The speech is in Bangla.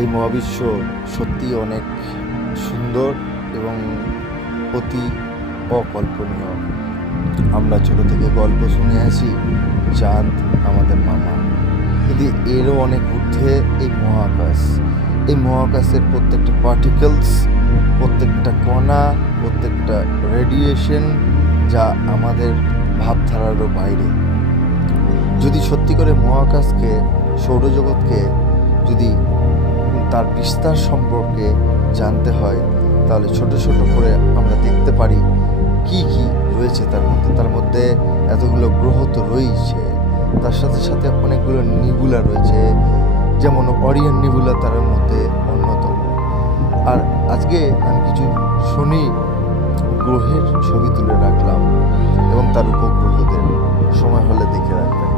এই মহাবিশ্ব সত্যি অনেক সুন্দর এবং অতি অকল্পনীয়। আমরা ছোট থেকে গল্প শুনে আছি চাঁদ আমাদের মামা, কিন্তু এরও অনেক ঊর্ধ্বে এই মহাকাশ। এই মহাকাশের প্রত্যেকটা পার্টিকেলস, প্রত্যেকটা কণা, প্রত্যেকটা রেডিয়েশন যা আমাদের ভাবধারারও বাইরে। যদি সত্যি করে মহাকাশকে, সৌরজগৎকে যদি তার বিস্তার সম্পর্কে জানতে হয়, তাহলে ছোট ছোট করে আমরা দেখতে পারি কি কি রয়েছে তার মধ্যে এতগুলো গ্রহ তো রয়েছে, তার সাথে সাথে অনেকগুলো নিবুলা রয়েছে, যেমন অরিয়ন নিবুলা তার মধ্যে অন্যতম। আর আজকে আমি কিছু শনি গ্রহের ছবি তুলে রাখলাম এবং তার উপগ্রহদের, সময় হলে দেখে রাখবেন।